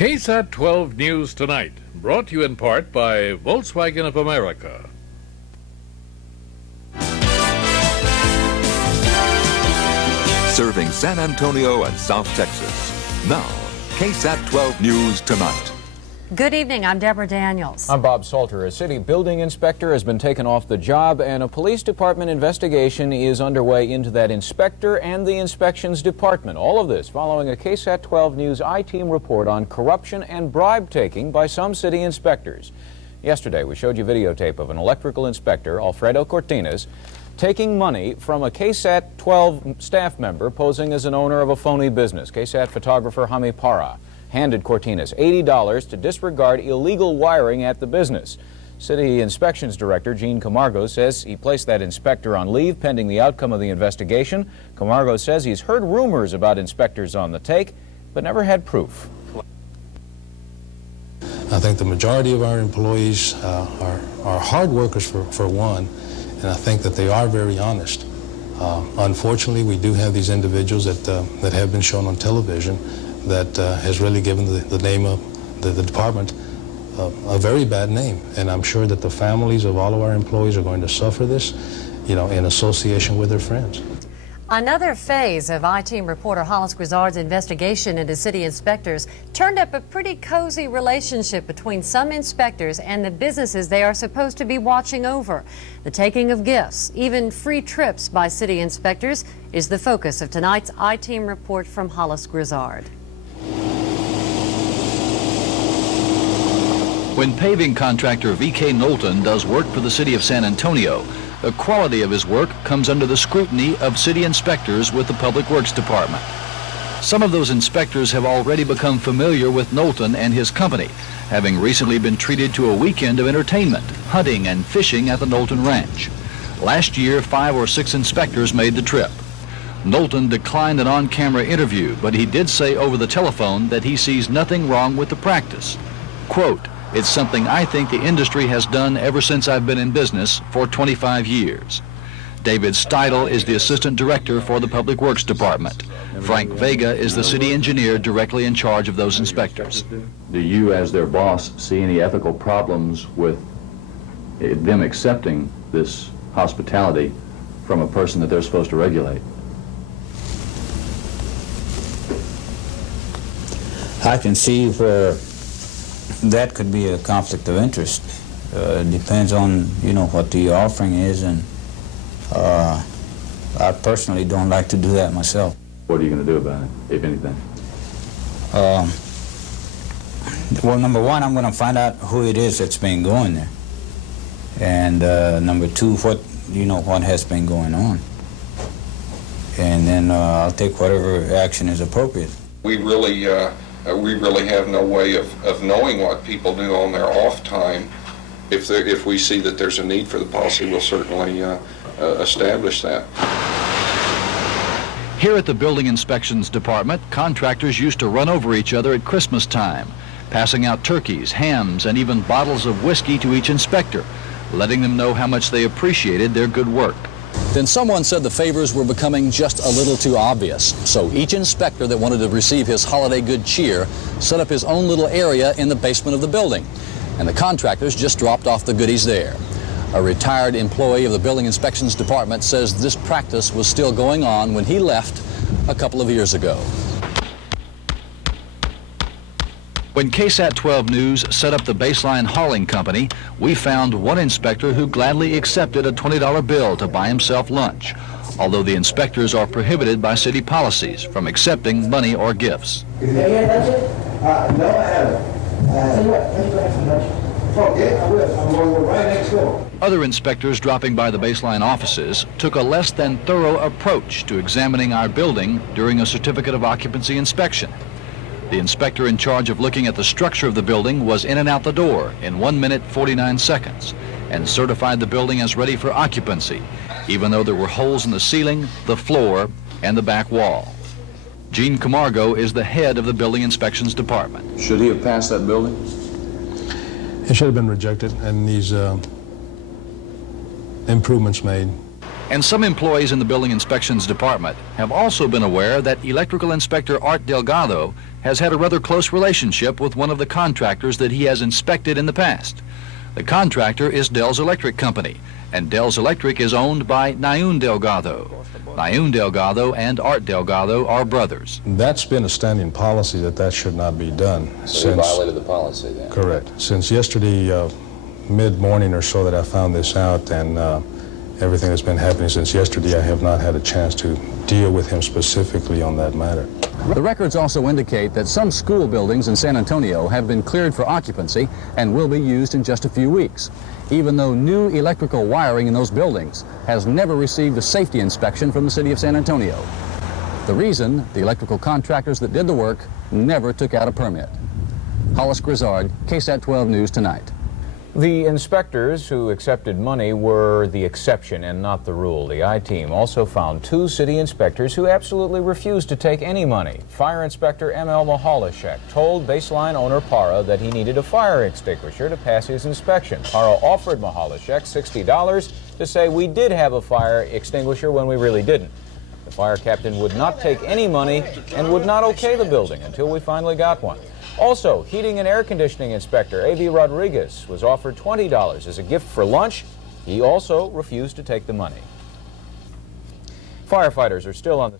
KSAT 12 News Tonight, brought to you in part by Volkswagen of America. Serving San Antonio and South Texas. Now, KSAT 12 News Tonight. Good evening, I'm Deborah Daniels. I'm Bob Salter. A city building inspector has been taken off the job, and a police department investigation is underway into that inspector and the inspections department. All of this following a KSAT 12 News I-Team report on corruption and bribe-taking by some city inspectors. Yesterday, we showed you videotape of an electrical inspector, Alfredo Cortines, taking money from a KSAT 12 staff member posing as an owner of a phony business. KSAT photographer Jaime Parra handed Cortines $80 to disregard illegal wiring at the business. City Inspections Director Gene Camargo says he placed that inspector on leave pending the outcome of the investigation. Camargo says he's heard rumors about inspectors on the take, but never had proof. I think the majority of our employees are hard workers for one, and I think that they are very honest. Unfortunately, we do have these individuals that have been shown on television that has really given the name of the department a very bad name. And I'm sure that the families of all of our employees are going to suffer this, in association with their friends. Another phase of I-Team reporter Hollis Grizzard's investigation into city inspectors turned up a pretty cozy relationship between some inspectors and the businesses they are supposed to be watching over. The taking of gifts, even free trips by city inspectors, is the focus of tonight's I-Team report from Hollis Grizzard. When paving contractor V.K. Knowlton does work for the city of San Antonio, the quality of his work comes under the scrutiny of city inspectors with the Public Works Department. Some of those inspectors have already become familiar with Knowlton and his company, having recently been treated to a weekend of entertainment, hunting and fishing at the Knowlton Ranch. Last year, 5 or 6 inspectors made the trip. Knowlton declined an on-camera interview, but he did say over the telephone that he sees nothing wrong with the practice. Quote, "It's something I think the industry has done ever since I've been in business for 25 years. David Steidel is the assistant director for the Public Works Department. Frank Vega is the city engineer directly in charge of those inspectors. Do you, as their boss, see any ethical problems with them accepting this hospitality from a person that they're supposed to regulate? I can see where that could be a conflict of interest. It depends on, what the offering is, and I personally don't like to do that myself. What are you going to do about it, if anything? Well, number one, I'm going to find out who it is that's been going there. And number two, what has been going on. And then I'll take whatever action is appropriate. We really have no way of knowing what people do on their off time. If we see that there's a need for the policy, we'll certainly establish that. Here at the Building Inspections Department, contractors used to run over each other at Christmas time, passing out turkeys, hams, and even bottles of whiskey to each inspector, letting them know how much they appreciated their good work. Then someone said the favors were becoming just a little too obvious. So each inspector that wanted to receive his holiday good cheer set up his own little area in the basement of the building. And the contractors just dropped off the goodies there. A retired employee of the Building Inspections Department says this practice was still going on when he left a couple of years ago. When KSAT 12 News set up the Baseline Hauling Company, we found one inspector who gladly accepted a $20 bill to buy himself lunch, although the inspectors are prohibited by city policies from accepting money or gifts. No, I haven't. Tell you what, let's go have some lunch. Okay, I will. I'm going to go right next door. Other inspectors dropping by the Baseline offices took a less than thorough approach to examining our building during a certificate of occupancy inspection. The inspector in charge of looking at the structure of the building was in and out the door in 1 minute 49 seconds and certified the building as ready for occupancy, even though there were holes in the ceiling, the floor, and the back wall. Gene Camargo is the head of the Building Inspections Department. Should he have passed that building? It should have been rejected, and these improvements made. And some employees in the Building Inspections Department have also been aware that Electrical Inspector Art Delgado has had a rather close relationship with one of the contractors that he has inspected in the past. The contractor is Dell's Electric Company, and Dell's Electric is owned by Nayun Delgado. Nayun Delgado and Art Delgado are brothers. That's been a standing policy that should not be done. So you violated the policy then? Correct. Since yesterday mid-morning or so that I found this out, and everything that's been happening since yesterday, I have not had a chance to deal with him specifically on that matter. The records also indicate that some school buildings in San Antonio have been cleared for occupancy and will be used in just a few weeks, even though new electrical wiring in those buildings has never received a safety inspection from the city of San Antonio. The reason, the electrical contractors that did the work never took out a permit. Hollis Grizzard, KSAT 12 News Tonight. The inspectors who accepted money were the exception and not the rule. The I-team also found 2 city inspectors who absolutely refused to take any money. Fire Inspector M.L. Mahalichek told baseline owner Para that he needed a fire extinguisher to pass his inspection. Para offered Mahalichek $60 to say we did have a fire extinguisher when we really didn't. The fire captain would not take any money and would not okay the building until we finally got one. Also, heating and air conditioning inspector A.V. Rodriguez was offered $20 as a gift for lunch. He also refused to take the money. Firefighters are still on the